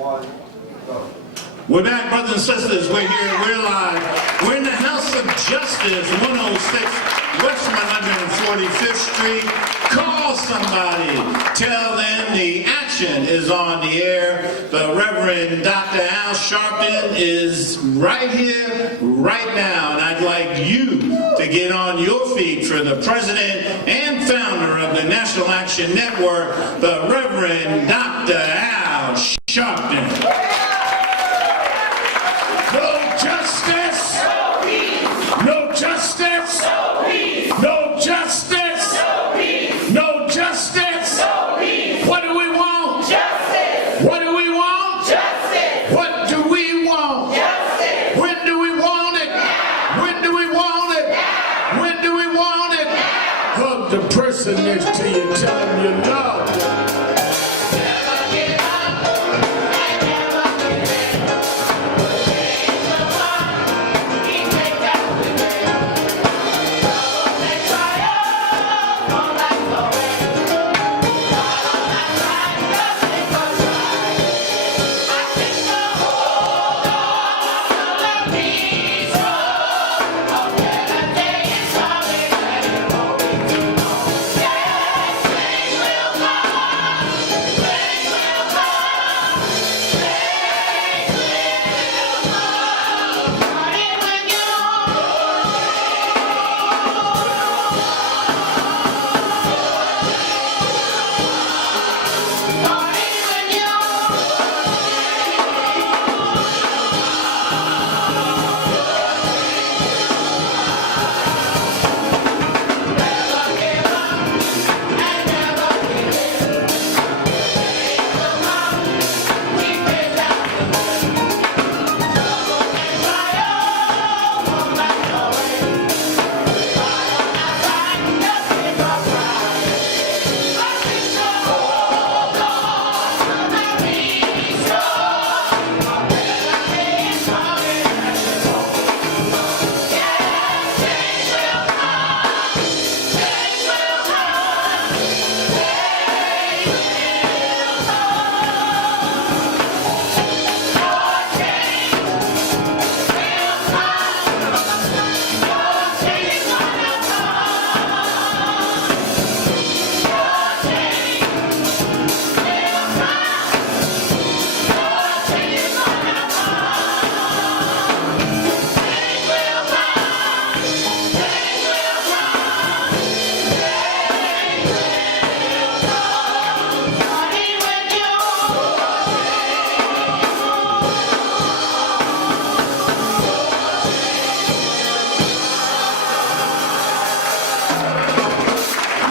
We're back, brothers and sisters. We're here. We're live. We're in the House of Justice, 106 West 145th Street. Call somebody. Tell them the action is on the air. The Reverend Dr. Al Sharpton is right here, right now. And I'd like you to get on your feet for the president and founder of the National Action Network, the Reverend Dr. Al Sharpton. No justice! No peace! No justice! No peace! No justice! No peace! No justice! No peace! What do we want? Justice! What do we want? Justice! What do we want? Justice! When do we want it? Now! When do we want it? Now! When do we want it? Now! Hug the person next to you, tell them you love them.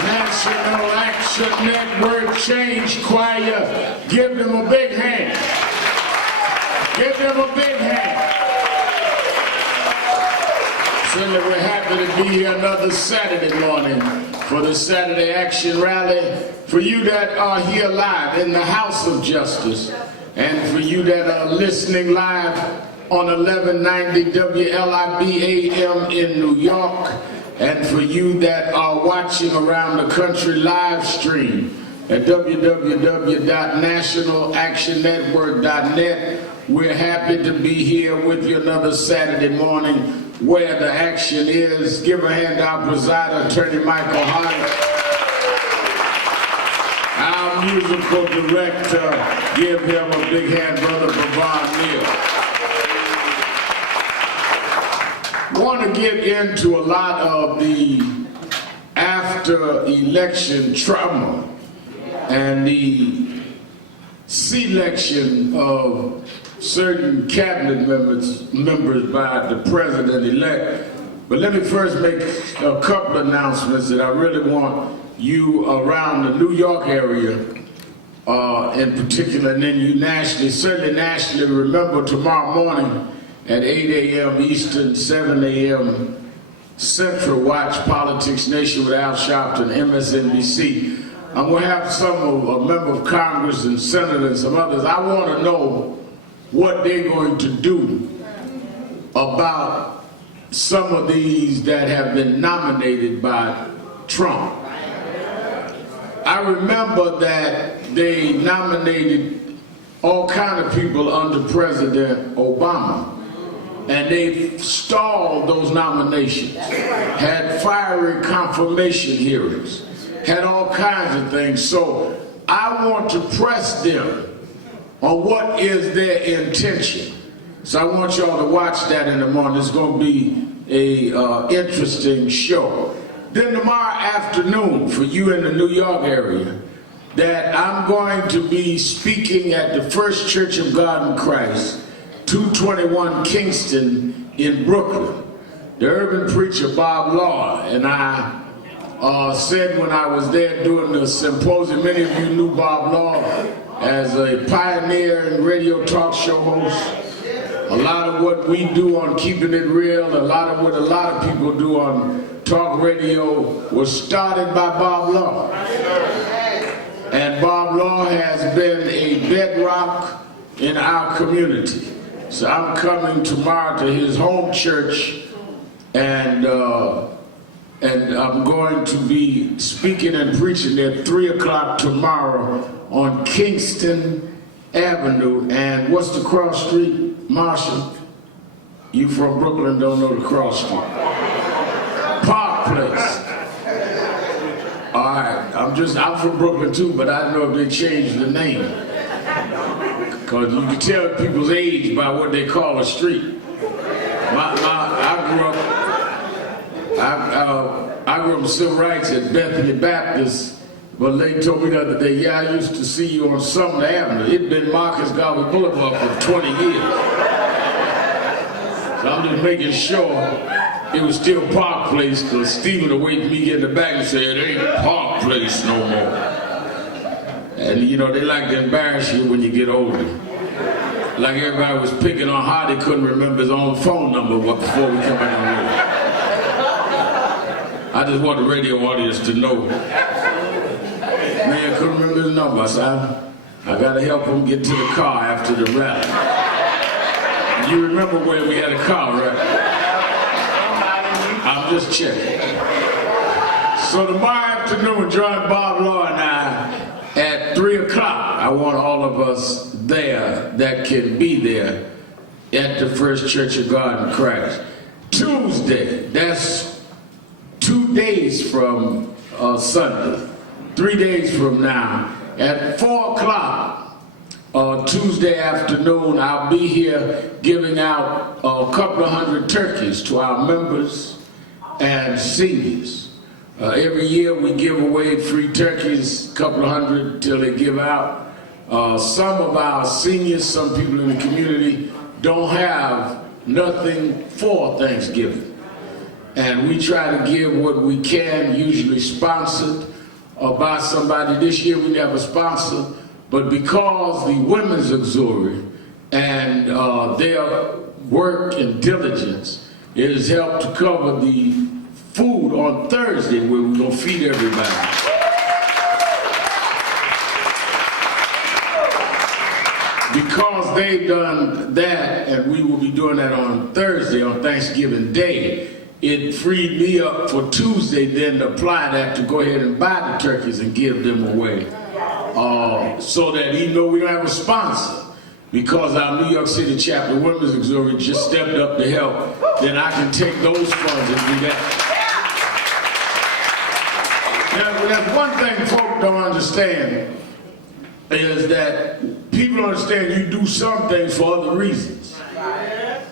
National Action Network Change Choir, give them a big hand. Give them a big hand. Certainly we're happy to be here another Saturday morning for the Saturday Action Rally. For you that are here live in the House of Justice, and for you that are listening live on 1190 WLIB AM in New York, and for you that are watching around the country live stream at www.nationalactionnetwork.net, we're happy to be here with you another Saturday morning where the action is. Give a hand to our presider, Attorney Michael Hart, our musical director. Give him a big hand, Brother Bavon Neal. Want to get into a lot of the after-election trauma and the selection of certain cabinet members by the president-elect. But let me first make a couple announcements that I really want you around the New York area in particular, and then you nationally, certainly nationally, remember tomorrow morning at 8 a.m. Eastern, 7 a.m. Central, watch Politics Nation with Al Sharpton, MSNBC. I'm going to have some of a member of Congress and senators and some others. I want to know what they're going to do about some of these that have been nominated by Trump. I remember that they nominated all kind of people under President Obama. And they stalled those nominations, had fiery confirmation hearings, had all kinds of things. So I want to press them on what is their intention. So I want y'all to watch that in the morning. It's going to be a interesting show. Then tomorrow afternoon, for you in the New York area, that I'm going to be speaking at the First Church of God in Christ, 221 Kingston in Brooklyn. The urban preacher Bob Law and I said when I was there doing the symposium, many of you knew Bob Law as a pioneer and radio talk show host. A lot of what we do on Keeping It Real, a lot of what a lot of people do on talk radio was started by Bob Law. And Bob Law has been a bedrock in our community. So I'm coming tomorrow to his home church, and I'm going to be speaking and preaching at 3 o'clock tomorrow on Kingston Avenue. And what's the cross street? Marshall, you from Brooklyn don't know the cross street. Park Place. All right, I'm from Brooklyn too, but I don't know if they changed the name. Because you can tell people's age by what they call a street. I grew up in civil rights at Bethany Baptist, but they told me the other day, yeah, I used to see you on Sumner Avenue. It'd been Marcus Garvey Boulevard for 20 years. So I'm just making sure it was still Park Place, because Stephen would wait for me to get in the back and say, it ain't Park Place no more. And you know, they like to embarrass you when you get older. Like everybody was picking on how they couldn't remember his own phone number before we come out on the road. I just want the radio audience to know. Man couldn't remember his number. I said, I gotta help him get to the car after the rally. You remember where we had a car, right? I'm just checking. So tomorrow afternoon, join Bob Law and I at 3 o'clock. I want all of us there that can be there at the First Church of God in Christ. Tuesday, that's 2 days from Sunday, 3 days from now, at 4 o'clock Tuesday afternoon, I'll be here giving out a couple of hundred turkeys to our members and seniors. Every year we give away free turkeys, a couple of hundred till they give out. Some of our seniors, some people in the community don't have nothing for Thanksgiving. And we try to give what we can, usually sponsored by somebody. This year we never sponsored, but because the Women's Auxiliary and their work and diligence, it has helped to cover the food on Thursday where we're going to feed everybody. Because they've done that, and we will be doing that on Thursday, on Thanksgiving Day, it freed me up for Tuesday then to apply that to go ahead and buy the turkeys and give them away. So that even though we don't have a sponsor, because our New York City chapter, Women's Auxiliary, just stepped up to help, then I can take those funds and do that. Now, that's one thing folk don't understand, is that people don't understand you do some things for other reasons.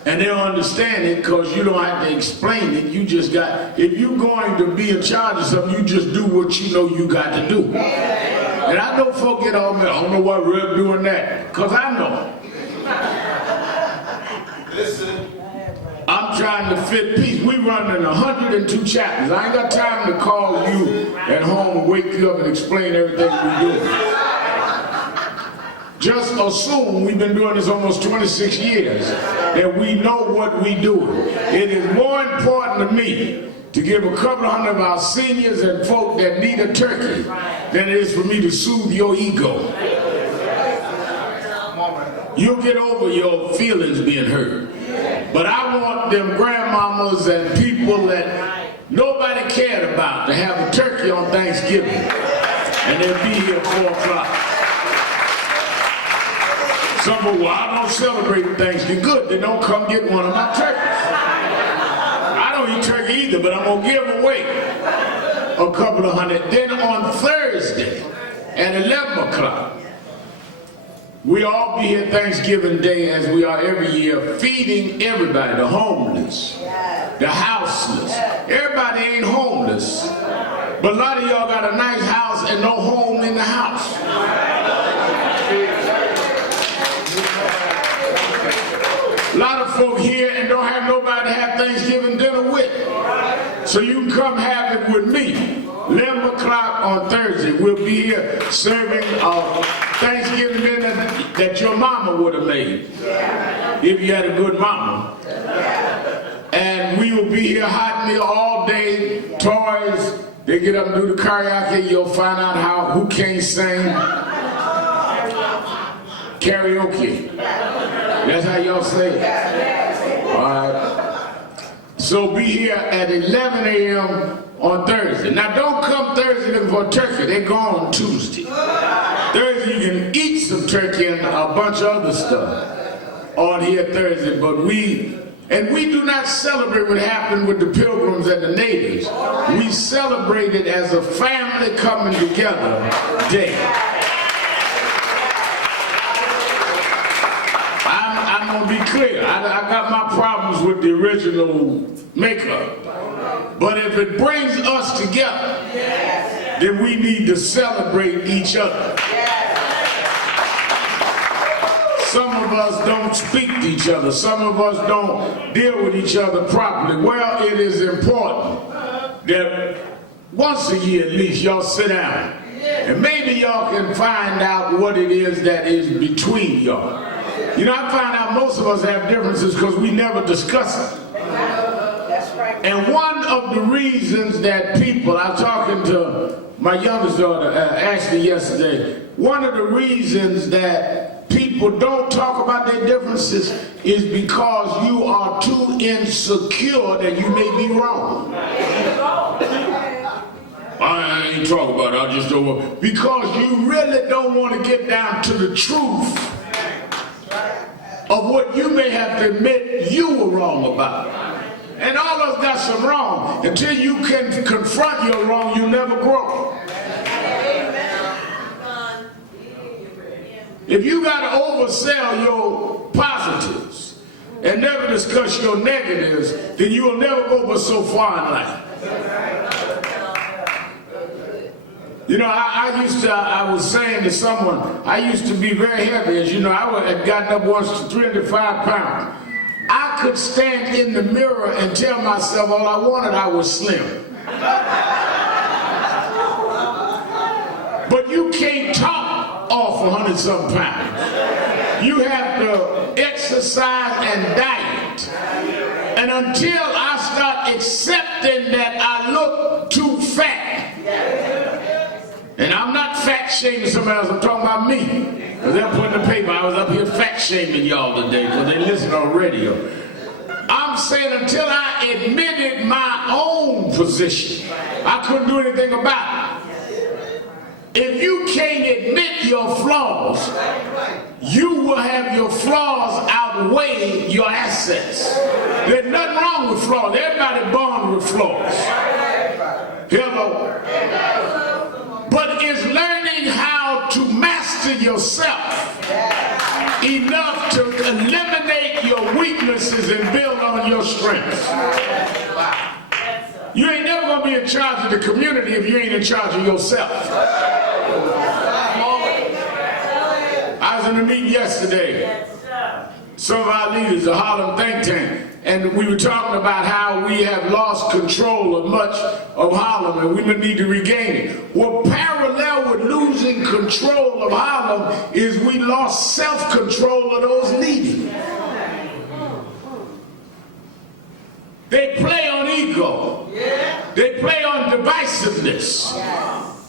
And they don't understand it because you don't have to explain it. You just got, if you're going to be in charge of something, you just do what you know you got to do. And I know folk get all mad, I don't know why Rev doing that, because I know. Listen. I'm trying to fit peace. We run in 102 chapters. I ain't got time to call you at home and wake you up and explain everything we do. Just assume we've been doing this almost 26 years and we know what we do. It is more important to me to give a couple of hundred of our seniors and folk that need a turkey than it is for me to soothe your ego. You'll get over your feelings being hurt. But I want them grandmamas and people that nobody cared about to have a turkey on Thanksgiving. And they'll be here at 4 o'clock. Some people, well, I don't celebrate Thanksgiving. Good, then don't come get one of my turkeys. I don't eat turkey either, but I'm going to give away a couple of hundred. Then on Thursday at 11 o'clock, we all be here Thanksgiving Day as we are every year, feeding everybody, the homeless, the houseless. Everybody ain't homeless, but a lot of y'all got a nice house and no home in the house. A lot of folk here and don't have nobody to have Thanksgiving dinner with. So you can come have it with me. 11 o'clock on Thursday, we'll be here serving Thanksgiving dinner that your mama would have made, if you had a good mama. And we will be here hot meal all day, toys. They get up and do the karaoke. You'll find out who can't sing. Karaoke. That's how y'all say it. All right. So be here at 11 a.m. on Thursday. Now don't come Thursday looking for turkey. They go on Tuesday. Thursday you can eat some turkey and a bunch of other stuff on here Thursday. But we do not celebrate what happened with the Pilgrims and the natives. We celebrate it as a family coming together day. I'm going to be clear. I got my problems with the original makeup. But if it brings us together, then we need to celebrate each other. Some of us don't speak to each other. Some of us don't deal with each other properly. Well, it is important that once a year at least y'all sit down and maybe y'all can find out what it is that is between y'all. You know, I find out most of us have differences because we never discuss it. And one of the reasons that people, I was talking to my youngest daughter, Ashley, yesterday, one of the reasons that people don't talk about their differences is because you are too insecure that you may be wrong. I ain't talking about it, I just don't want, because you really don't want to get down to the truth of what you may have to admit you were wrong about. And all of us got some wrong. Until you can confront your wrong, you never grow. If you got to oversell your positives and never discuss your negatives, then you will never go but so far in life. You know, I was saying to someone, I used to be very heavy. As you know, I had gotten up once to 305 pounds. I could stand in the mirror and tell myself all I wanted, I was slim. But you can't talk off 100-something pounds. You have to exercise and diet. And until I start accepting that I look too fat, and I'm not fat shaming somebody else, I'm talking about me. Because they're putting the paper, I was up here fat shaming y'all today because they listen on radio. I'm saying until I admitted my own position, I couldn't do anything about it. If you can't admit your flaws, you will have your flaws outweigh your assets. There's nothing wrong with flaws. Everybody born with flaws. Hello? But it's learning how to master yourself enough to eliminate your weaknesses and build on your strengths. You ain't never going to be in charge of the community if you ain't in charge of yourself. I was in a meeting yesterday. Some of our leaders, the Harlem think tank, and we were talking about how we have lost control of much of Harlem and we need to regain it. Well, parallel with losing control of Harlem is we lost self-control of those leaders. They play on ego. They play on divisiveness.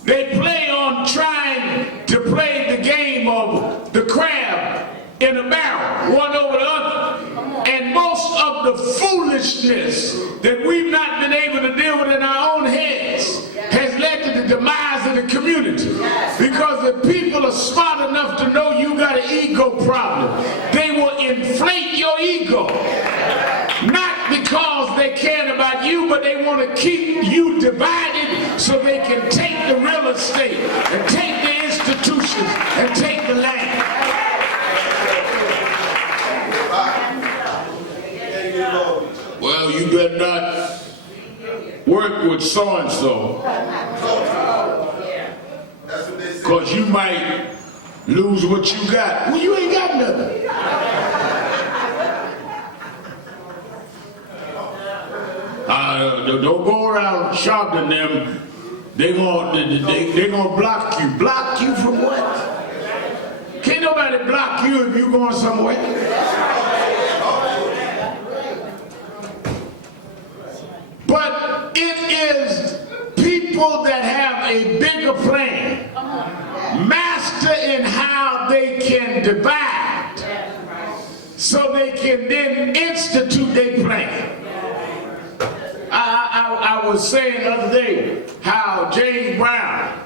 They play on trying to play the game of the crab in a barrel, one over the other. And most of the foolishness that we've not been able to deal with in our own heads has led to the demise of the community. Because if people are smart enough to know you got an ego problem, they will inflate your ego. Not because they care about you, but they want to keep you divided so they can take the real estate and take the institutions and take the land. Well, you better not work with so-and-so, because you might lose what you got. Well, you ain't got nothing. Don't go around Sharpton them. They gonna block you. Block you from what? Can't nobody block you if you going somewhere. But it is people that have a bigger plan, master in how they can divide, so they can then institute their plan. I was saying the other day how James Brown,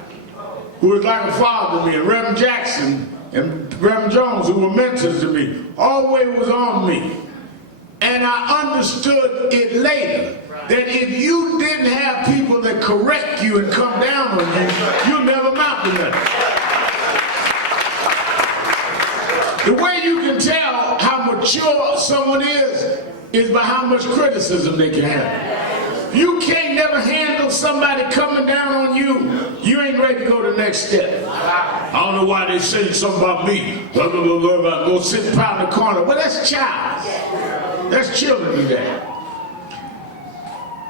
who was like a father to me, and Reverend Jackson and Reverend Jones, who were mentors to me, always was on me. And I understood it later, that if you didn't have people that correct you and come down on you, you'll never amount to nothing. The way you can tell how mature someone is by how much criticism they can have. You can't never handle somebody coming down on you, you ain't ready to go to the next step. I don't know why they say something about me. Blah, blah, blah, blah, blah. Go sit in the corner. Well, that's child. That's children do that.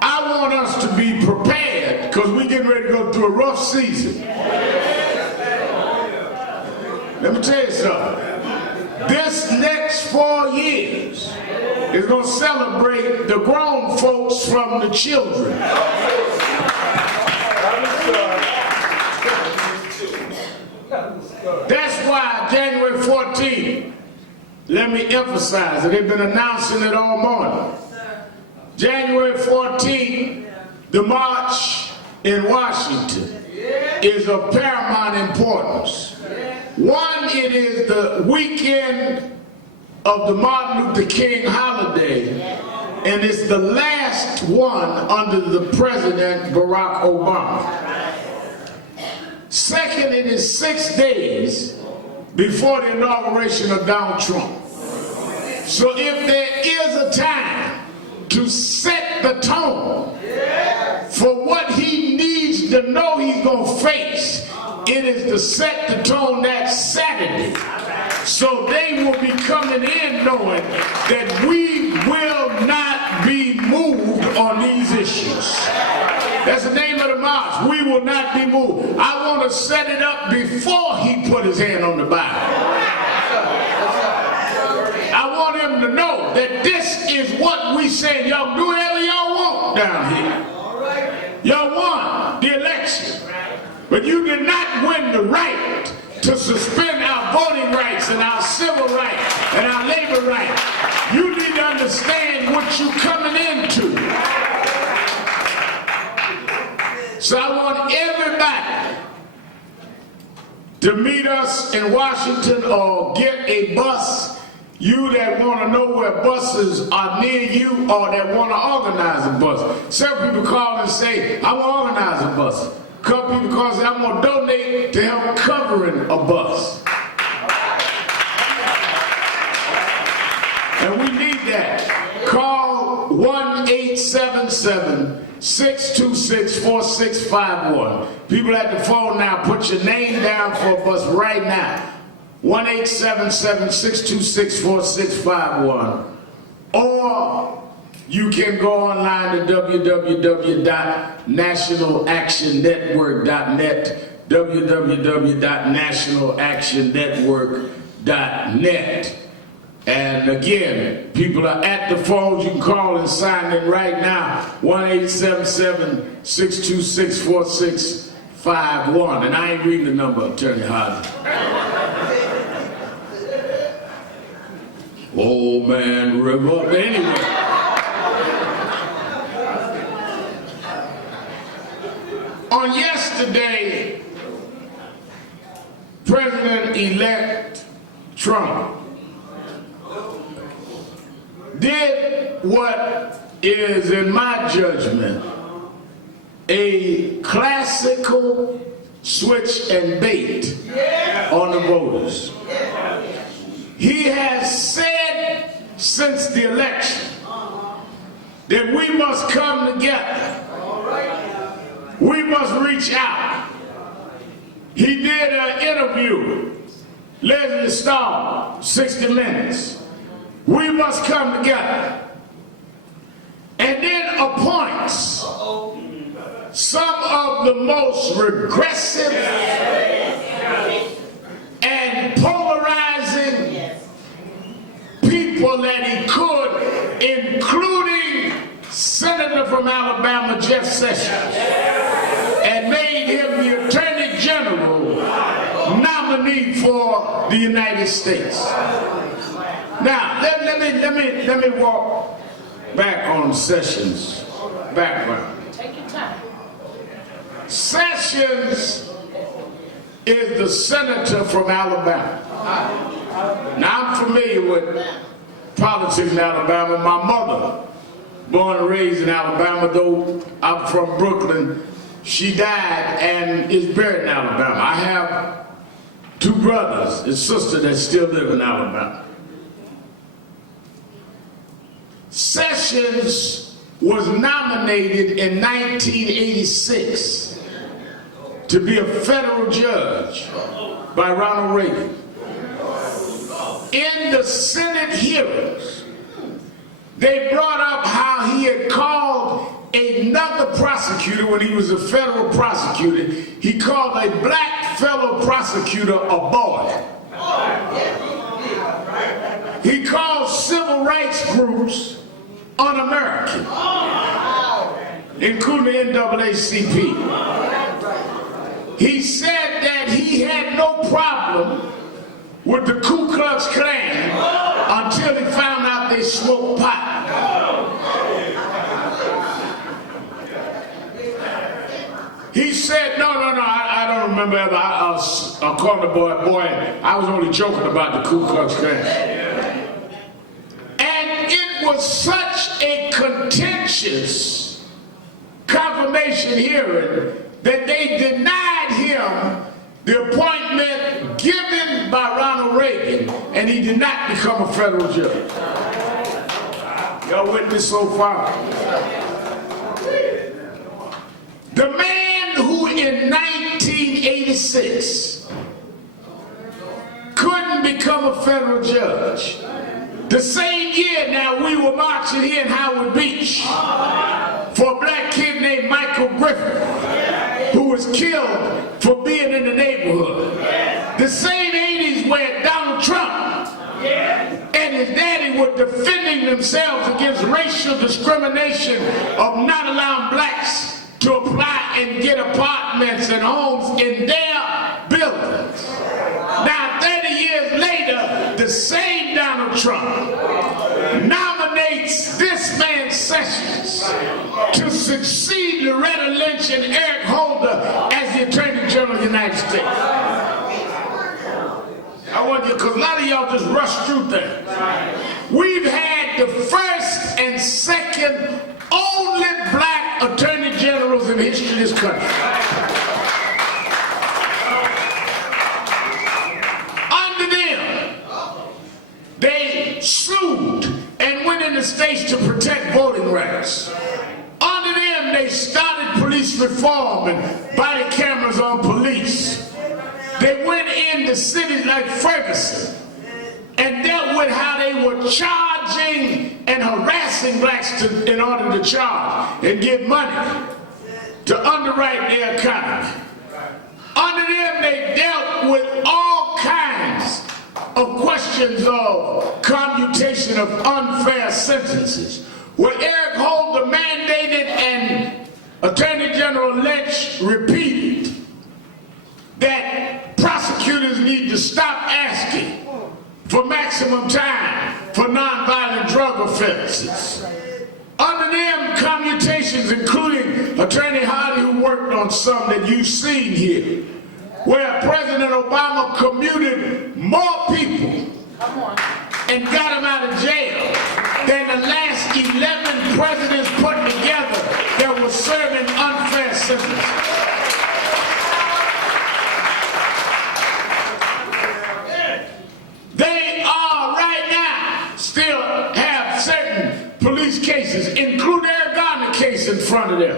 I want us to be prepared because we're getting ready to go through a rough season. Let me tell you something. This next 4 years is going to celebrate the grown folks from the children. That's why January 14th, let me emphasize it, they've been announcing it all morning. January 14th, the march in Washington is of paramount importance. One, it is the weekend of the Martin Luther King holiday, and it's the last one under the President Barack Obama. Second, it is 6 days before the inauguration of Donald Trump. So if there is a time to set the tone for what he needs to know he's going to face, it is to set the tone that Saturday. So they will be coming in knowing that we will not be moved on these issues. That's the name of the march. We will not be moved. I want to set it up before he put his hand on the Bible. I want him to know that this is what we say. Y'all do whatever y'all want down here. Y'all won the election. But you did not win the right to suspend our voting rights and our civil rights and our labor rights. You need to understand what you're coming into. So I want everybody to meet us in Washington or get a bus. You that want to know where buses are near you or that want to organize a bus. Several people call and say, I want to organize a bus. A couple people call and say, I'm going to donate to help covering a bus. And we need that. Call 1-877-626-4651. People at the phone now, put your name down for a bus right now. 1-877-626-4651. Or you can go online to www.nationalactionnetwork.net, www.nationalactionnetwork.net. And again, people are at the phones. You can call and sign in right now. 1-877-626-4651. And I ain't reading the number, Attorney Hardy. Old man river. Anyway. On yesterday, Yesterday, President-elect Trump did what is, in my judgment, a classical switch and bait on the voters. He has said since the election that we must come together. We must reach out. He did an interview, Leslie Stahl, 60 Minutes. We must come together. And then appoints some of the most regressive and polarizing people that he could, including Senator from Alabama, Jeff Sessions, and made him the Attorney General nominee for the United States. Now, let me walk back on Sessions' background. Take your time. Sessions is the senator from Alabama. Now, I'm familiar with politics in Alabama. My mother, born and raised in Alabama, though I'm from Brooklyn, she died and is buried in Alabama. I have two brothers and sisters that still live in Alabama. Sessions was nominated in 1986 to be a federal judge by Ronald Reagan. In the Senate hearings, they brought up how he had called another prosecutor when he was a federal prosecutor. He called a black fellow prosecutor a boy. He called civil rights groups un-American, including the NAACP. He said that he had no problem with the Ku Klux Klan until he found out they smoked pot. He said, no, I don't remember ever. I called the boy, I was only joking about the Ku Klux Klan. It was such a contentious confirmation hearing that they denied him the appointment given by Ronald Reagan, and he did not become a federal judge. Y'all with me so far? The man who in 1986 couldn't become a federal judge, the same year now we were marching here in Howard Beach for a black kid named Michael Griffin, who was killed for being in the neighborhood. The same 80s where Donald Trump and his daddy were defending themselves against racial discrimination of not allowing blacks to apply and get apartments and homes in their buildings. Now, 30 years later, the same Donald Trump nominates this man Sessions to succeed Loretta Lynch and Eric Holder as the Attorney General of the United States. I want you, because a lot of y'all just rush through things. We've had the first and second only black Attorney Generals in the history of this country. They sued and went into states to protect voting rights. Under them, they started police reform and body cameras on police. They went into cities like Ferguson and dealt with how they were charging and harassing blacks in order to charge and get money to underwrite their economy. Under them, they dealt with all kinds of questions of commutation of unfair sentences, where Eric Holder mandated and Attorney General Lynch repeated that prosecutors need to stop asking for maximum time for nonviolent drug offenses. Under them, commutations, including Attorney Hardy, who worked worked on some that you've seen here, where President Obama commuted more people and got them out of jail than the last 11 presidents put together that were serving unfair sentences. They are right now still have certain police cases, including their Ghana case in front of them.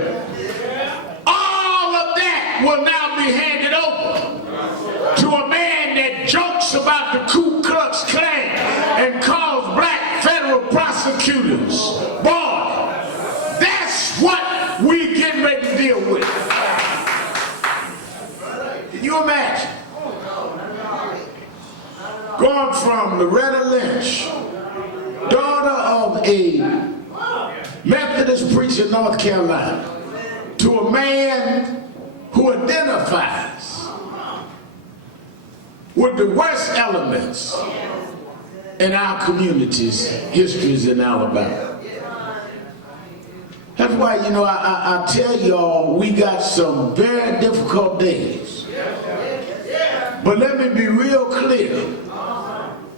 All of that will now be handed over to a man that jokes about the Ku Klux Klan and calls black federal prosecutors. Boy, that's what we get ready to deal with. Can you imagine? Going from Loretta Lynch, daughter of a Methodist preacher in North Carolina, to a man who identifies with the worst elements in our community's histories in Alabama. That's why, you know, I tell y'all, we got some very difficult days. But let me be real clear.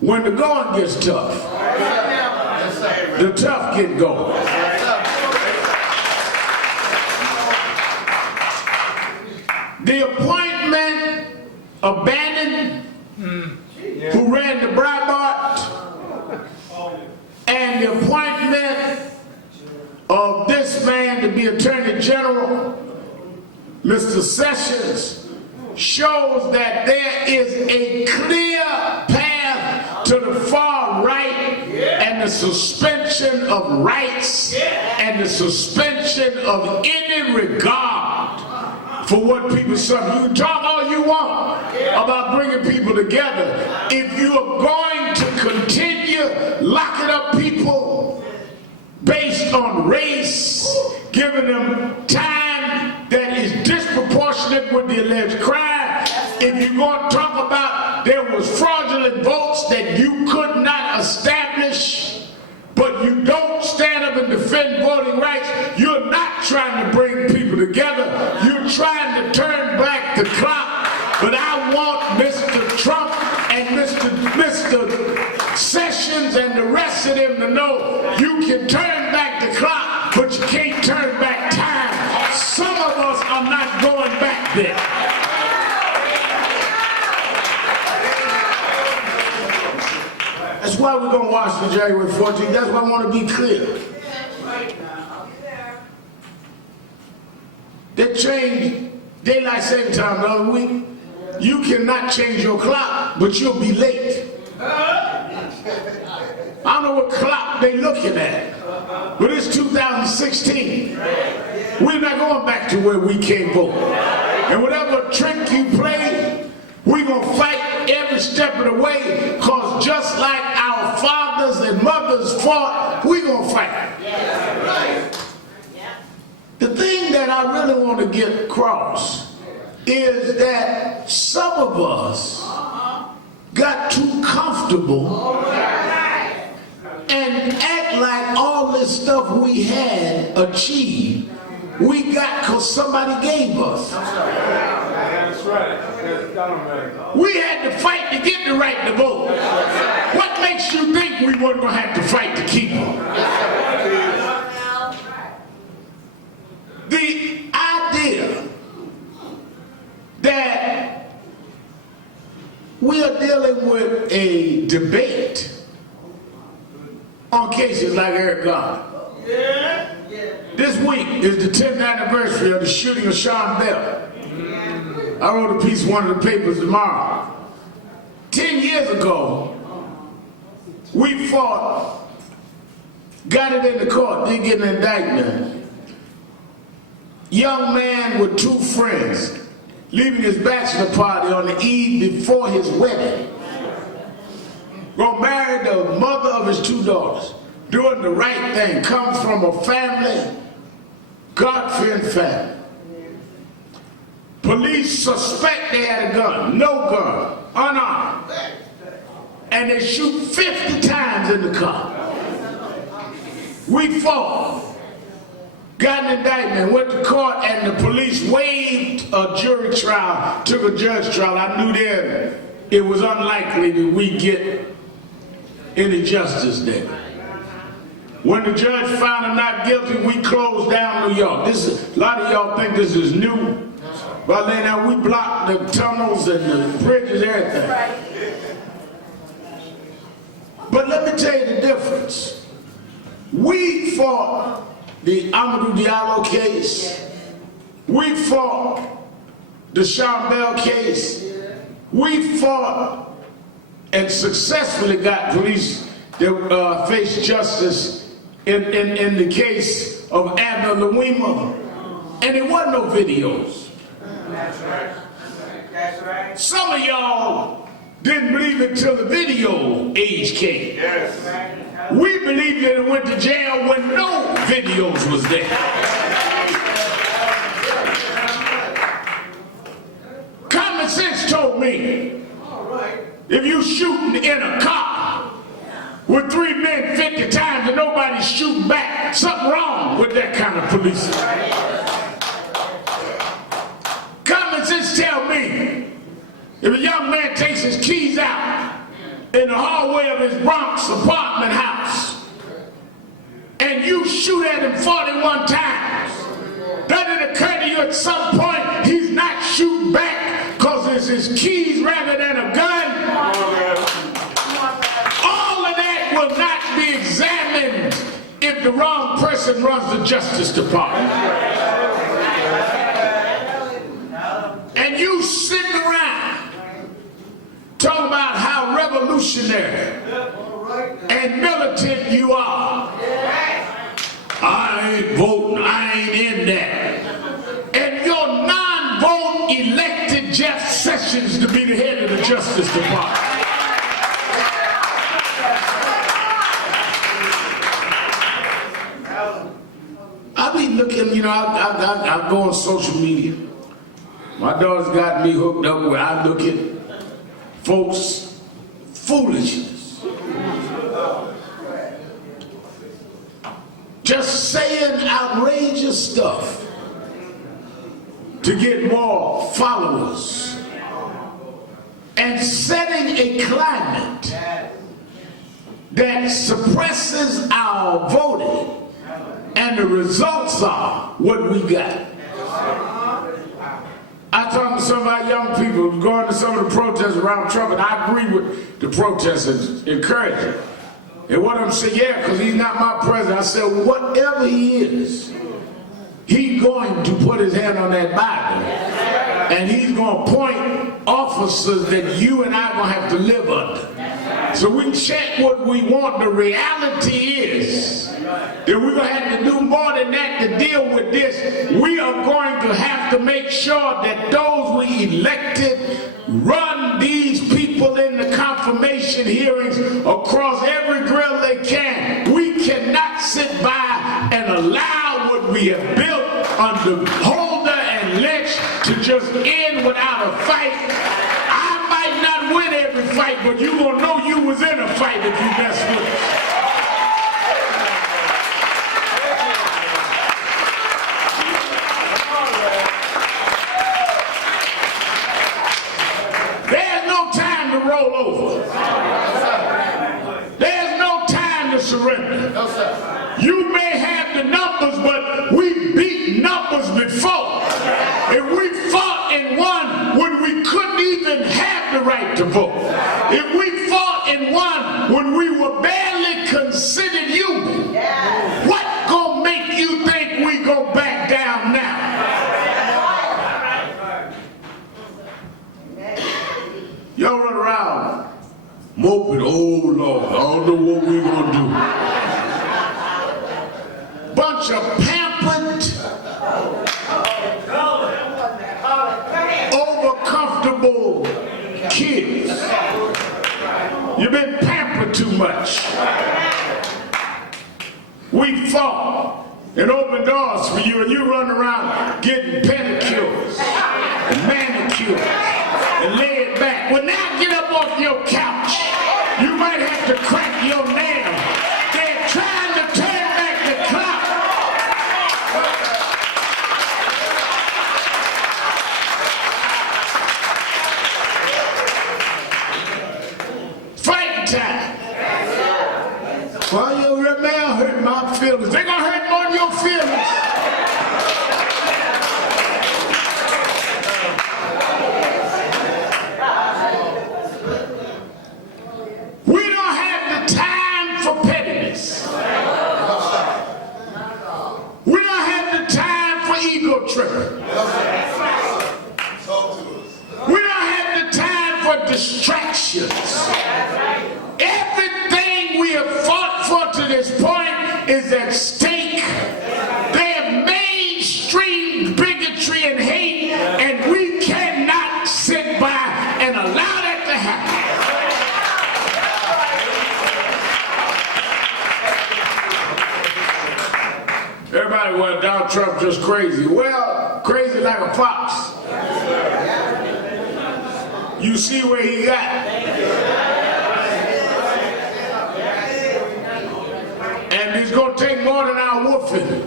When the going gets tough, the tough get going. The appointment of Bannon, who ran the Breitbart, and the appointment of this man to be Attorney General, Mr. Sessions, shows that there is a clear path to the far right and the suspension of rights and the suspension of any regard for what people say. You can talk all you want about bringing people together. If you are going to continue locking up people based on race, giving them time that is disproportionate with the alleged crime, if you're going to talk about there was fraudulent votes that you could not establish, but you don't stand up and defend voting rights, you're not trying to bring people together. You're trying to turn back the clock. But I want Mr. Trump and Mr. Sessions and the rest of them to know you can turn back the clock, but you can't turn back time. Some of us are not going back there. That's why we're going to watch the January 14th. That's why I want to be clear. They changed daylight saving time the other week. You cannot change your clock, but you'll be late. I don't know what clock they looking at, but it's 2016. We're not going back to where we can't vote. And whatever trick you play, we're going to fight every step of the way, because just like our fathers and mothers fought, we're going to fight. The thing that I really want to get across is that some of us got too comfortable and act like all this stuff we had achieved, we got because somebody gave us. That's right. We had to fight to get the right to vote. What makes you think we weren't going to have to fight to keep them? The idea that we are dealing with a debate on cases like Eric Garner. This week is the 10th anniversary of the shooting of Sean Bell. I wrote a piece in one of the papers tomorrow. 10 years ago, we fought, got it in the court, didn't get an indictment. Young man with two friends leaving his bachelor party on the eve before his wedding. Gonna marry the mother of his two daughters. Doing the right thing. Comes from a family, God-fearing family. Police suspect they had a gun. No gun. Unarmed. And they shoot 50 times in the car. We fought. got an indictment, went to court, and the police waived a jury trial, took a judge trial. I knew then it was unlikely that we get any justice there. When the judge found him not guilty, we closed down New York. A lot of y'all think this is new. But now we blocked the tunnels and the bridges, everything. But let me tell you the difference. We fought the Amadou Diallo case. We fought the Sharpton case. We fought and successfully got police that faced justice in the case of Abner Louima. And there wasn't no videos. That's right. That's right. Some of y'all didn't believe it till the video age came. Yes. We believed that it went to jail when no videos was there. Common sense told me, if you shooting in a car with 3 men 50 times and nobody's shooting back, something wrong with that kind of policing. Common sense tell me, if a young man takes his keys out in the hallway of his Bronx apartment house and you shoot at him 41 times, does it occur to you at some point he's not shooting back because it's his keys rather than a gun? All of that will not be examined if the wrong person runs the Justice Department. And you sitting around talking about how revolutionary and militant you are. I ain't voting, I ain't in that. And your non-vote elected Jeff Sessions to be the head of the Justice Department. I be looking, you know, I go on social media. My daughter's got me hooked up where I look at folks' foolishness. Just saying outrageous stuff to get more followers and setting a climate that suppresses our voting, and the results are what we got. I talk to some of our young people going to some of the protests around Trump, and I agree with the protesters, encouraging. And one of them said, yeah, because he's not my president. I said, whatever he is, he's going to put his hand on that Bible. And he's going to appoint officers that you and I are going to have to live under. So we check what we want. The reality is that we're going to have to do more than that to deal with this. We are going to have to make sure that those we elected run these people in the confirmation hearings across every grill they can. We cannot sit by and allow what we have built under Holder and Lynch to just end without a fight. I might not win every fight, but you gonna know you was in a fight if you mess with us. There's no time to roll over. There's no time to surrender. You may have the numbers, but we beat numbers before. If we fought and won when we couldn't even have the right to vote. If we fought and won when we were barely considered human. What gonna make you think we go back down now? Y'all run around moping, oh Lord, I don't know what we gonna do. Bunch of pampered, over-comfortable kids. You've been pampered too much. We fought and opened doors for you, and you run around getting pedicures and manicures and lay it back. Well, now get up off your couch. You might have to crack your nail. They're trying to turn back the clock. Well, your rebel hurt my feelings. They're gonna hurt more than your feelings. We don't have the time for pettiness. We don't have the time for ego tripping. We don't have the time for distractions. Everything we have fought for to this point is at stake. They have mainstreamed bigotry and hate, and we cannot sit by and allow that to happen. Everybody, well, Donald Trump just crazy. Well, crazy like a fox. You see where he got. And it's going to take more than our woofing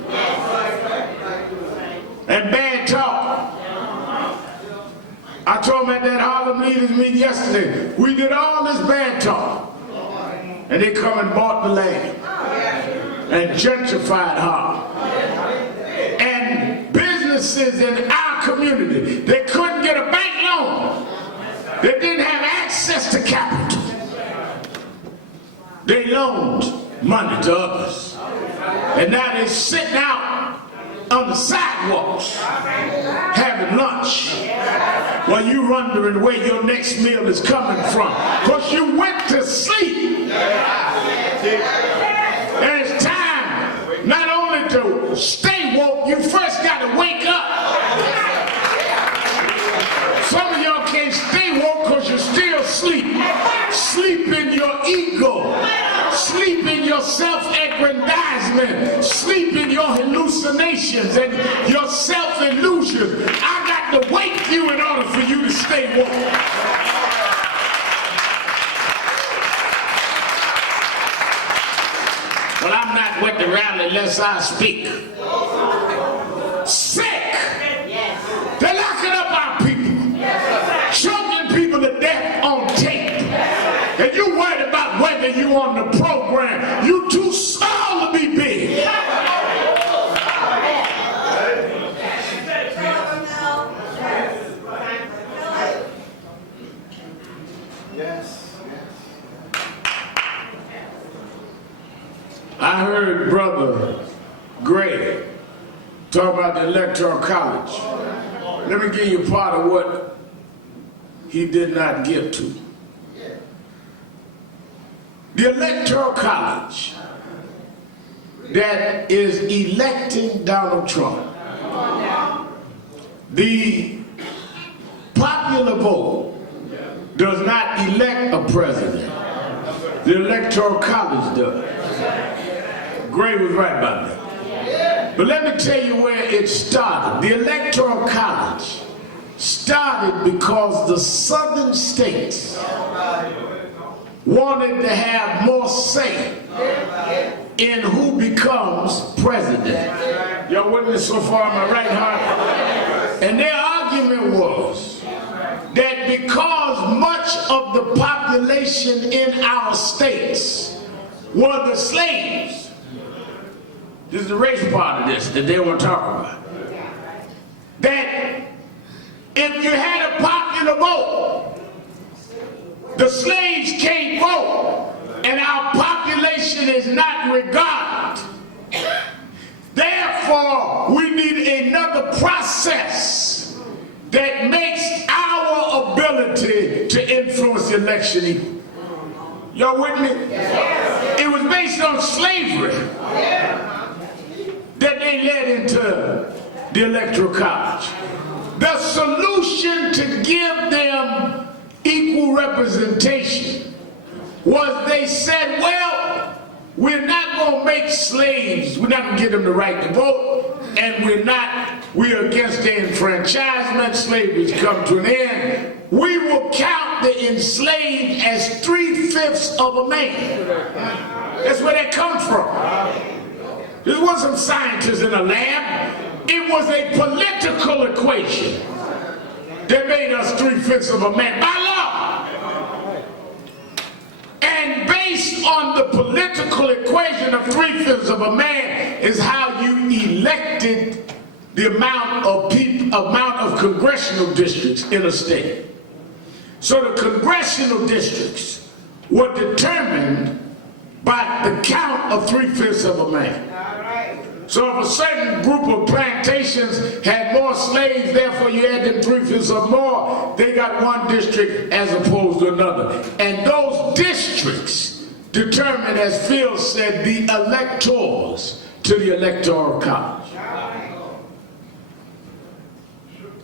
and bad talk. I told them at that Harlem leaders meeting yesterday, we did all this bad talk, and they come and bought the land and gentrified Harlem. And businesses in our community, they couldn't get a bank loan. They didn't have access to capital. They loaned money to others. And now they're sitting out on the sidewalks having lunch while you wondering where your next meal is coming from. Because you went to sleep. And it's time not only to stay woke, you first got to wake up. Some of y'all can't stay woke because you're still asleep. Sleep in your ego. Sleep in your self-aggrandizement. Sleep in your hallucinations and your self-illusion. I got to wake you in order for you to stay woke. Well, I'm not with the rally unless I speak. Sick! They're locking up our people. Choking people to death on tape. And you worried about whether you on the program. You too small to be big. I heard Brother Gray talk about the Electoral College. Let me give you part of what he did not get to. The Electoral College that is electing Donald Trump, the popular vote does not elect a president. The Electoral College does. Gray was right about that. But let me tell you where it started. The Electoral College started because the southern states wanted to have more say in who becomes president. Y'all with me so far, am I right, Hart? And their argument was that because much of the population in our states were the slaves, this is the race part of this that they want to talk about, that if you had a popular vote, the slaves can't vote, and our population is not regarded. Therefore, we need another process that makes our ability to influence the election equal. Y'all with me? It was based on slavery that they led into the Electoral College. The solution to give them equal representation was they said, well, we're not going to make slaves, we're not going to give them the right to vote, and we're against the enfranchisement. Slavery's come to an end. We will count the enslaved as 3/5 of a man. That's where they come from. This wasn't scientists in a lab. It was a political equation that made us 3/5 of a man by law. And based based on the political equation of 3/5 of a man is how you elected the amount of congressional districts in a state. So the congressional districts were determined by the count of 3/5 of a man. So if a certain group of plantations had more slaves, therefore you had them 3/5 or more, they got one district as opposed to another. And those districts determined, as Phil said, the electors to the Electoral College.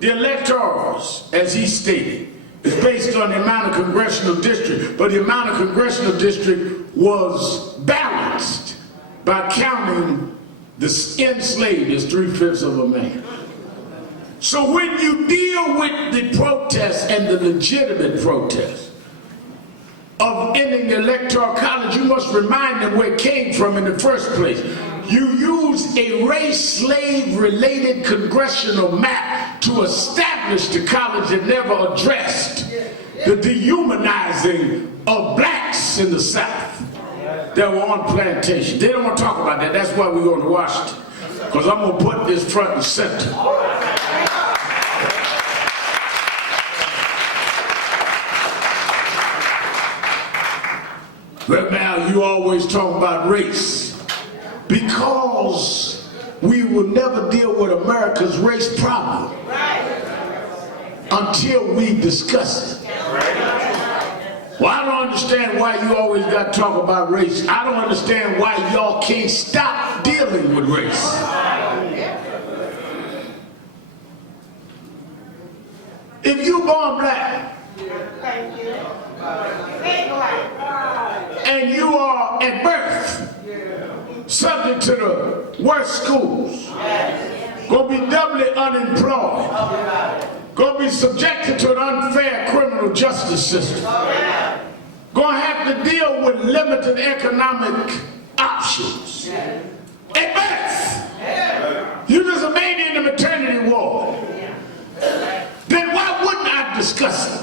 The electors, as he stated, is based on the amount of congressional district, but the amount of congressional district was balanced by counting the enslaved as 3/5 of a man. So when you deal with the protests and the legitimate protests of ending the Electoral College, you must remind them where it came from in the first place. You used a race-slave related congressional map to establish the college that never addressed the dehumanizing of blacks in the South that were on plantations. They don't want to talk about that. That's why we're going to Washington, because I'm going to put this front and center. But now you always talk about race, because we will never deal with America's race problem until we discuss it. Well, I don't understand why you always got to talk about race. I don't understand why y'all can't stop dealing with race. If you born black and you are at birth subject to the worst schools, gonna be doubly unemployed, gonna be subjected to an unfair criminal justice system, gonna have to deal with limited economic options. At birth, you just a baby in the maternity ward. Then why wouldn't I discuss it?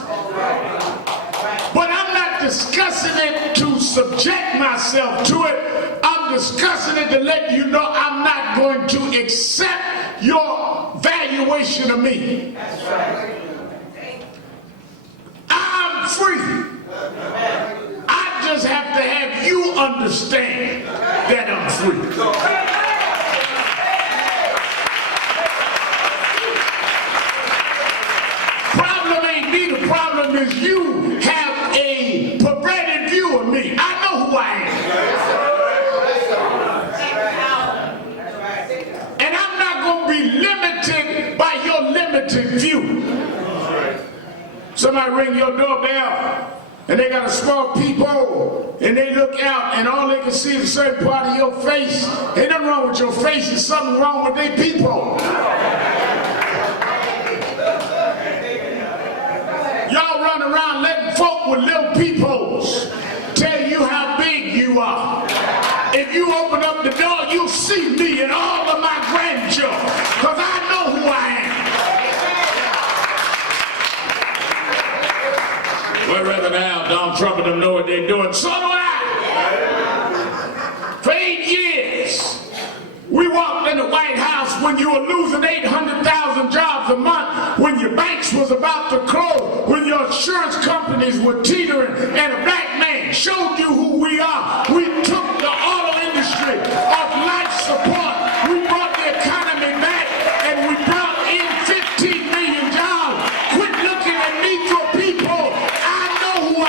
But I'm not discussing it to subject myself to it. I'm discussing it to let you know I'm not going to accept your valuation of me. I'm free. I just have to have you understand that I'm free. Problem ain't me, the problem is you have a perverted view of me. I know who I am. And I'm not going to be limited by your limited view. Somebody ring your doorbell and they got a small peephole and they look out and all they can see is a certain part of your face. Ain't nothing wrong with your face, there's something wrong with their peephole. Y'all run around letting folk with little peepholes tell you how big you are. If you open up the door, you'll see me and all of my grandchildren, because I know who I am. Well, rather now, Donald Trump and them know what they're doing. So do I. For 8 years, we walked in the White House when you were losing 800,000 jobs a month, when your banks was about to close, when your insurance companies were teetering, and a black man showed you who we are. We took the auto industry off life support. We brought the economy back, and we brought in 15 million jobs. Quit looking at me for people. I know who I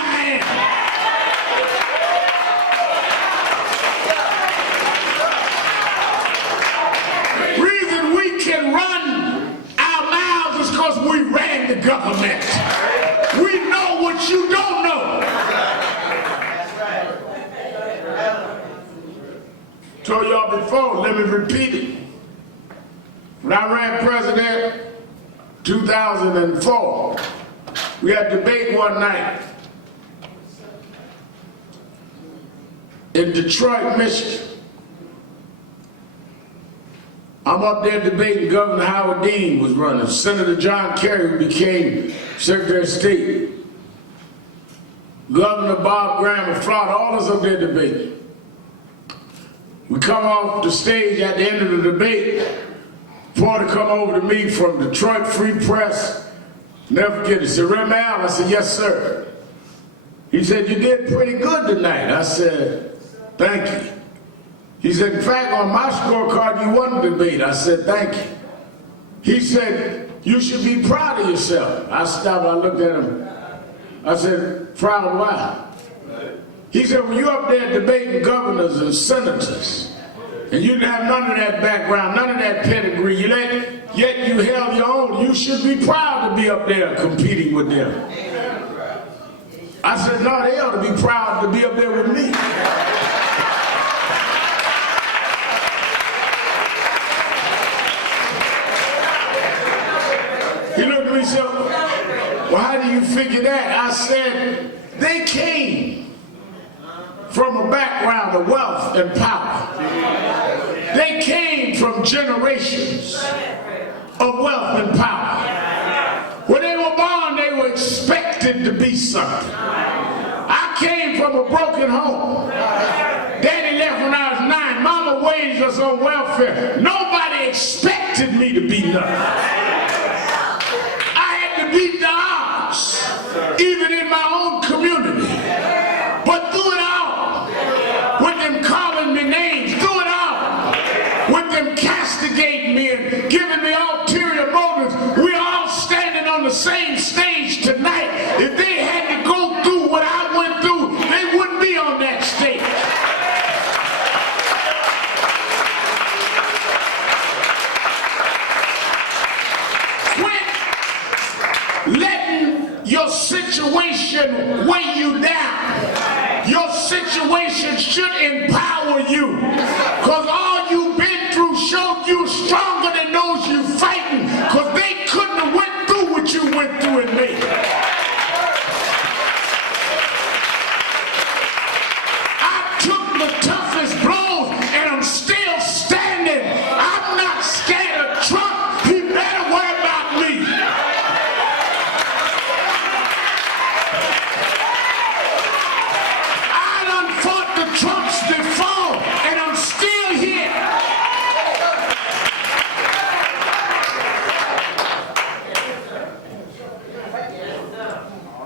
am. Reason we can run our mouths is because we ran the government. We know what you don't know. Told y'all before, let me repeat it. When I ran president 2004, we had a debate one night in Detroit, Michigan. I'm up there debating. Governor Howard Dean was running. Senator John Kerry, who became Secretary of State. Governor Bob Graham of Florida, all of us up there debating. We come off the stage at the end of the debate. Porter come over to me from Detroit Free Press. Never forget it. He said, Remy Al. I said, yes, sir. He said, you did pretty good tonight. I said, thank you. He said, in fact, on my scorecard, you won the debate. I said, thank you. He said, you should be proud of yourself. I stopped, I looked at him. I said, proud of why? He said, well, you're up there debating governors and senators, and you didn't have none of that background, none of that pedigree, yet you held your own. You should be proud to be up there competing with them. I said, no, they ought to be proud to be up there with me. He looked at me and said, well, how do you figure that? I said, they came from a background of wealth and power. They came from generations of wealth and power. When they were born, they were expected to be something. I came from a broken home. Daddy left when I was 9. Mama raised us on welfare. Nobody expected me to be nothing. Beat the odds, even in my own community. But through it all, with them calling me names, through it all, with them castigating me and giving me ulterior motives, we're all standing on the same stage tonight. If they had to go through what I went through, they wouldn't be on that stage. Letting your situation weigh you down. Your situation should empower you, because all you've been through showed you stronger than those you fighting, because they couldn't have went through what you went through in me. I took the toughest blows and I'm still standing. I'm not scared of Trump. He better worry about me. Trump's default, and I'm still here.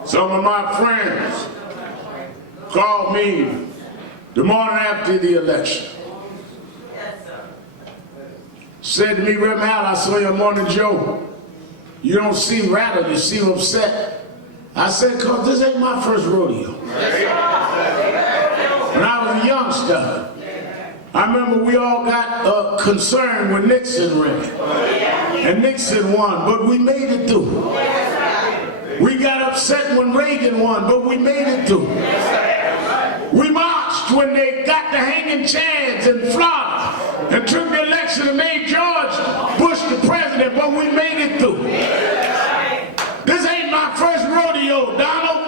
Some of my friends called me the morning after the election. Said to me, Remy Al, I saw you on Morning Joe. You don't seem rattled, you seem upset. I said, because this ain't my first rodeo. When I was a youngster, I remember we all got concerned when Nixon ran. And Nixon won, but we made it through. We got upset when Reagan won, but we made it through. We marched when they got the hanging chads in Florida and took the election and made George Bush the president, but we made it through. This ain't my first rodeo, Donald.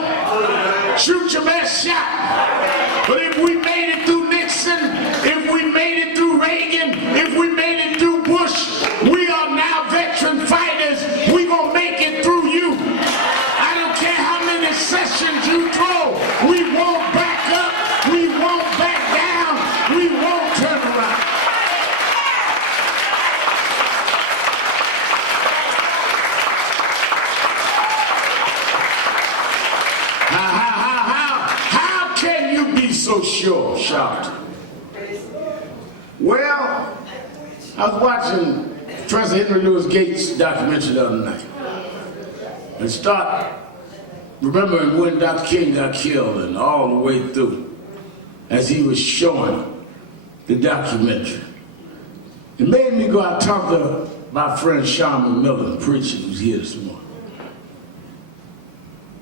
Shoot your best shot. But if we made it through Nixon, if we made it through Reagan, if we made it through Bush, we are now veteran fighters. We gonna make it through you. I don't care how many sessions you throw. We won't back up. We won't back down. We won't turn around. How can you be so sure, Sharpton? Well, I was watching Professor Henry Louis Gates' documentary the other night and start remembering when Dr. King got killed and all the way through as he was showing the documentary. It made me go out and talk to my friend Sharman Miller, the preacher who's here this morning.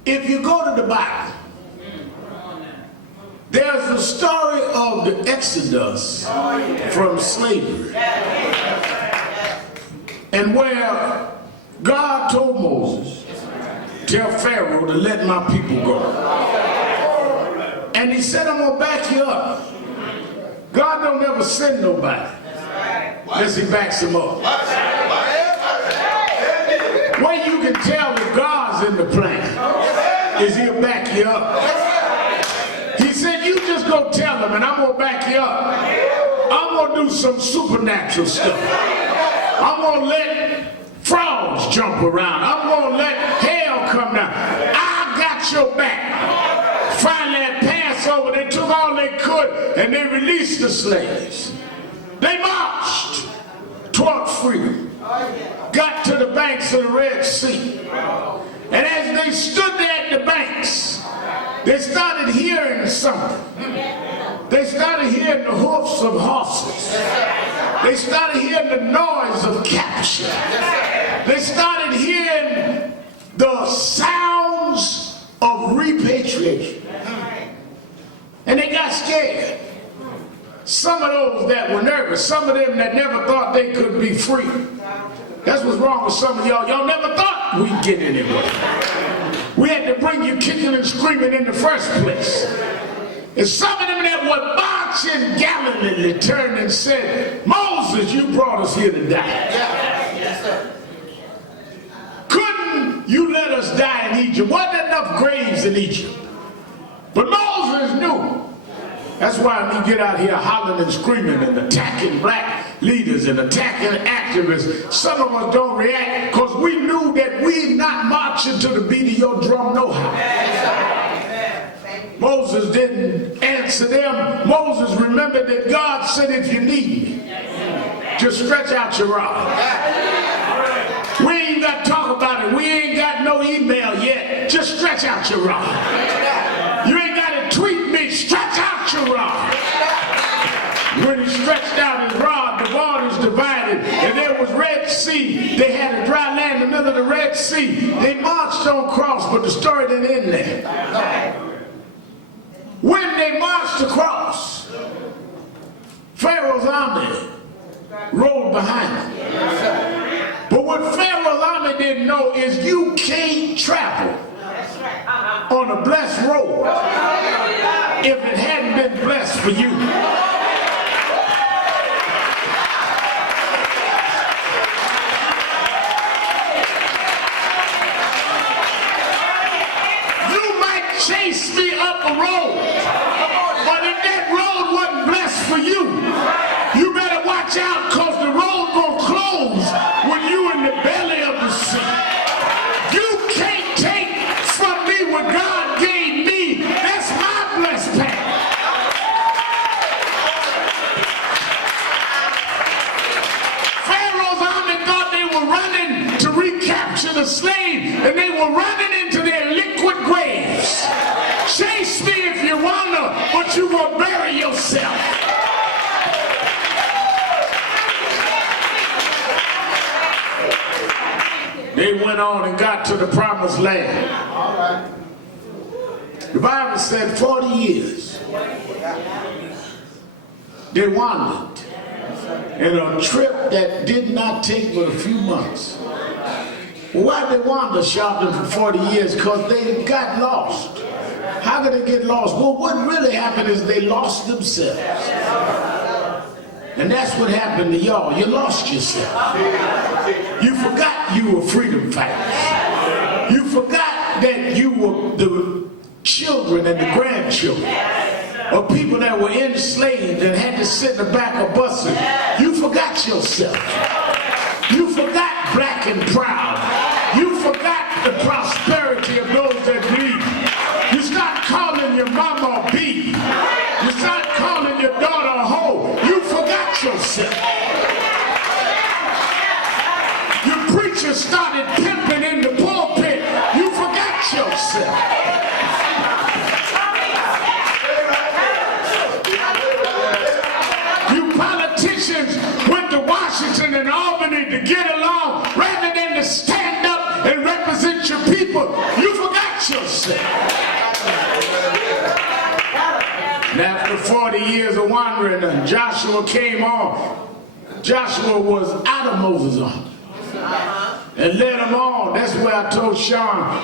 If you go to the Bible, there's the story of the Exodus from slavery, and where God told Moses, tell Pharaoh to let my people go. And he said, I'm gonna back you up. God don't ever send nobody unless he backs him up. Way you can tell if God's in the plan is he'll back you up. go tell them, and I'm going to back you up. I'm going to do some supernatural stuff. I'm going to let frogs jump around. I'm going to let hell come down. I got your back. Finally at Passover, they took all they could and they released the slaves. They marched toward freedom. Got to the banks of the Red Sea. And as they stood there at the banks, they started hearing something. They started hearing the hoofs of horses. They started hearing the noise of capture. They started hearing the sounds of repatriation. And they got scared. Some of those that were nervous, some of them that never thought they could be free. That's what's wrong with some of y'all. Y'all never thought we'd get anywhere. We had to bring you kicking and screaming in the first place. And some of them that were marching gallantly turned and said, Moses, you brought us here to die. Couldn't you let us die in Egypt? Wasn't enough graves in Egypt. But Moses knew. That's why we get out here hollering and screaming and attacking black leaders and attacking activists. Some of us don't react because we knew that we're not marching to the beat of your drum no how. Moses didn't answer them. Moses remembered that God said, if you need me, just stretch out your rod. We ain't got to talk about it. We ain't got no email yet. Just stretch out your rod. You ain't got to tweet me. Stretch out your rod. When he stretched out his rod, the waters divided, and there was Red Sea. They had a dry land in the middle of the Red Sea. They marched on across, but the story didn't end there. When they marched across, Pharaoh's army rolled behind them. But what Pharaoh's army didn't know is you can't travel on a blessed road if it hadn't been blessed for you. You might chase me up a road, but if that road wasn't blessed for you, you better watch out, because the road gonna close when you in the belly of the sea. You can't take from me what God gave me. That's my blessed path. Pharaoh's army thought they were running to recapture the slave, and they were running into their liquid graves. Chase me if you wanna, but you will bury yourself. They went on and got to the promised land. The Bible said 40 years they wandered in a trip that did not take but a few months. Well, why did they wander, Sharpton, for 40 years? Because they got lost. How could they get lost? Well, what really happened is they lost themselves. And that's what happened to y'all. You lost yourself. You forgot you were freedom fighters. You forgot that you were the children and the grandchildren of people that were enslaved and had to sit in the back of buses. You forgot yourself. You forgot black and proud. You forgot the prosperity of those that bleed. You start calling your mama a bee. You start calling your daughter a hoe. You forgot yourself. Your preacher started pimping in the pulpit. You forgot yourself. You politicians went to Washington and Albany to get along rather than to stand up and represent your people. You forgot yourself. And after 40 years of wandering, Joshua came on. Joshua was out of Moses' army and led them on. That's where I told Sean,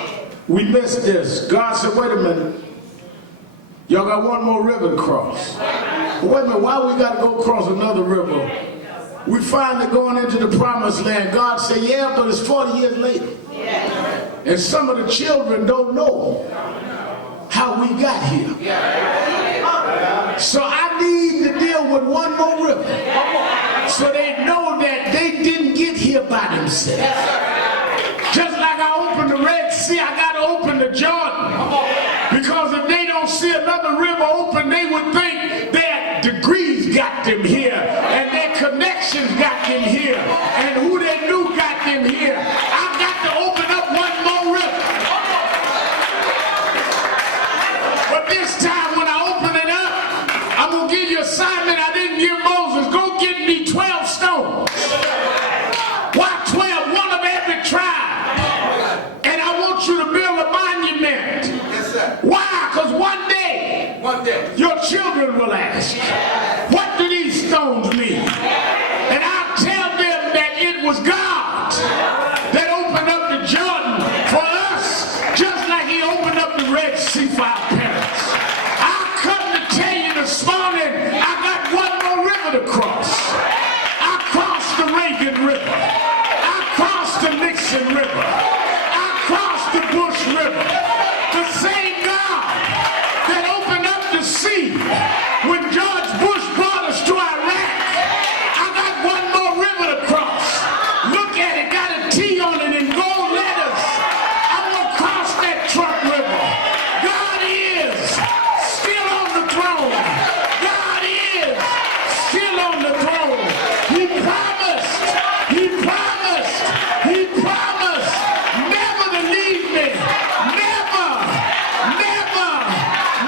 we missed this. God said, wait a minute. Y'all got one more river to cross. But wait a minute, why we got to go cross another river? We finally going into the promised land. God said, yeah, but it's 40 years later. And some of the children don't know how we got here. So I need to deal with one more river. So they know that they didn't get here by themselves. Just like I opened the Red Sea, I got to open the Jordan. Because if they don't see another river open, they would think their degrees got them here, and their connections got them here, and who they knew got them here. I've got to open up one more river. But this time when I open it up, I'm going to give you an assignment I didn't give Moses. Go get me 12 stones. Why 12? One of every tribe. And I want you to build a monument. Yes, sir. Why? Because one day, your children will ask, what do these stones mean? And I'll tell them that it was God that opened up the Jordan for us, just like he opened up the Red Sea for our parents. I've come to tell you this morning, I got one more river to cross. I crossed the Reagan River. I crossed the Nixon River. I crossed the Bush River. The same God that opened up the sea when George Bush brought us to Iraq. I got one more river to cross. Look at it, got a T on it in gold letters. I'm going to cross that Trump River. God is still on the throne. God is still on the throne. He promised, he promised, he promised never to leave me. Never, never,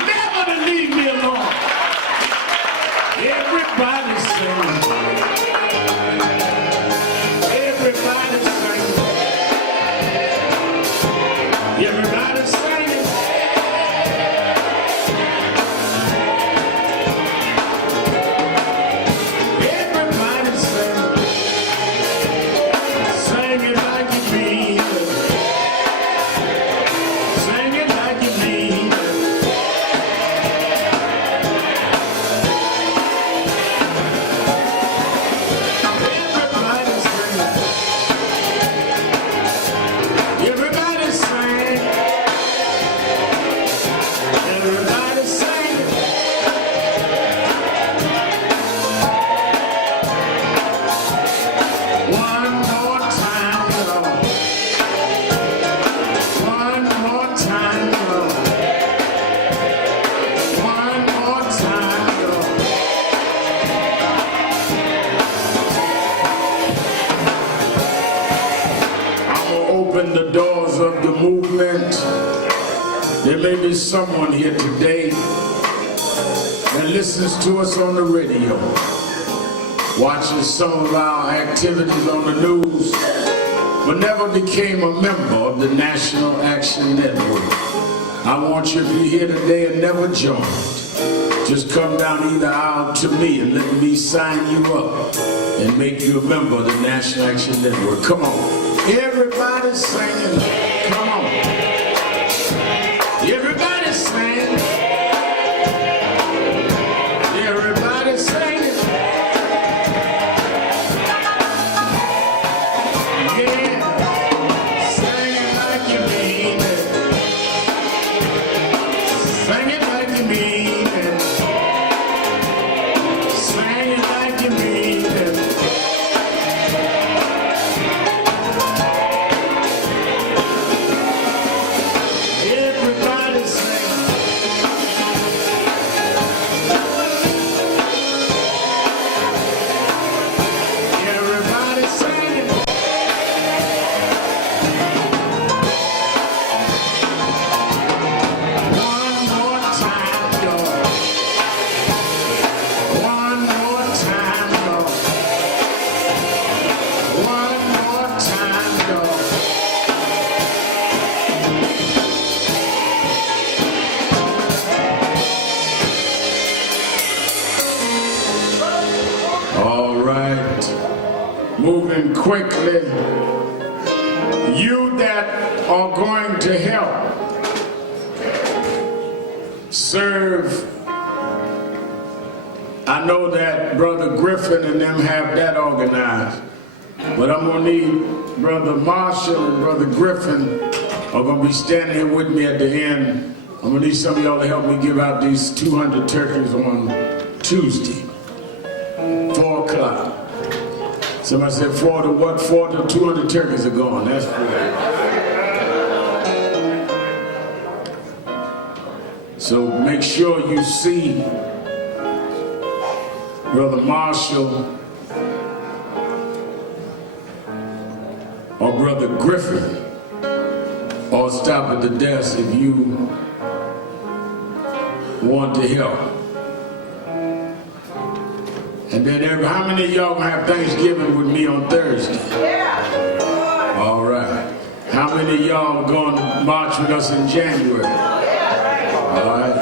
never to leave me alone. Everybody sing. Everybody sing. Everybody sing. Everybody sing. Sing it like you mean it. Sing it like you mean it. Everybody sing. Everybody sing. Everybody sing. One more time, Lord. One more time, Lord. One more time, Lord. I'm gonna open the doors of the movement. There may be someone here today that listens to us on the radio, watches some of our activities on the news, but never became a member of the National Action Network. I want you to be here today and never joined. Just come down either aisle to me and let me sign you up and make you a member of the National Action Network. Come on. Everybody singing. Come on. Everybody singing. Everybody singing. Yeah. Sing it like you mean it. Sing it like you mean it. Sing it like you mean it. Everybody sing. Everybody sing. One more time, Lord. One more time, Lord. One more time, Lord. All right. Moving quickly. You that are going to help serve. I know that Brother Griffin and them have that organized. But I'm going to need Brother Marshall and Brother Griffin are going to be standing here with me at the end I'm gonna need some of y'all to help me give out these 200 turkeys on Tuesday, 4 o'clock. Somebody said 4 to what? 4 to 200 turkeys are gone. That's good. So make sure you see Brother Marshall or Brother Griffin, or stop at the desk if you want to help. And then how many of y'all gonna have Thanksgiving with me on Thursday? Yeah. All right. How many of y'all gonna march with us in January? All right.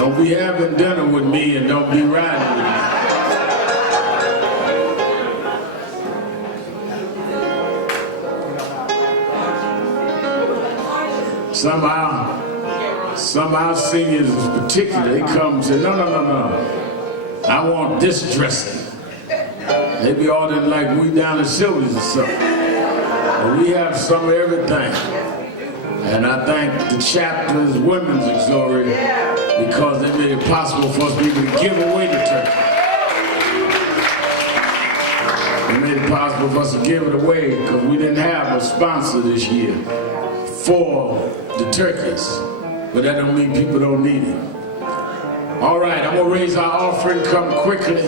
Don't be having dinner with me and don't be riding with me. Somehow seniors in particular, they come and say, no. I want this dressing. They be all in like we down in Sylvia's or something. But we have some of everything. And I thank the chapter's women's auxiliary because they made it possible for us to be able to give away the turkey. They made it possible for us to give it away because we didn't have a sponsor this year for the turkeys. But that don't mean people don't need it. All right, I'm gonna raise our offering. Come quickly.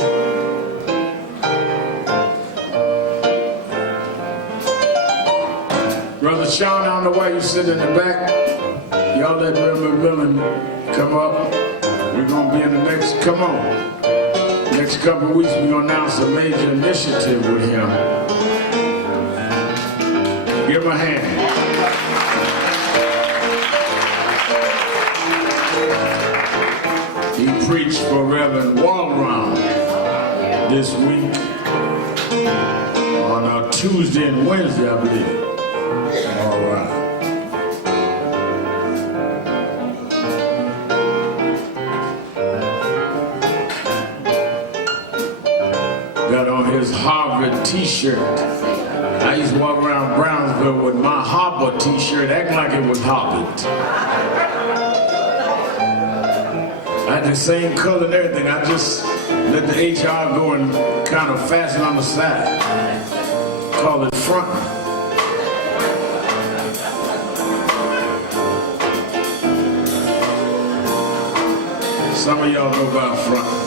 Brother Sean, I don't know why you sit in the back. Y'all let Reverend Millen come up. We're gonna be in the next, come on. Next couple of weeks, we're gonna announce a major initiative with him. Give him a hand. He preached for Reverend Walround this week on Tuesday and Wednesday, I believe. All right. Got on his Harvard t-shirt. I used to walk around Brownsville with my Harvard t-shirt, acting like it was Harvard. I had the same color and everything. I just let the HR go and kind of fasten on the side. Call it front. Some of y'all know about front.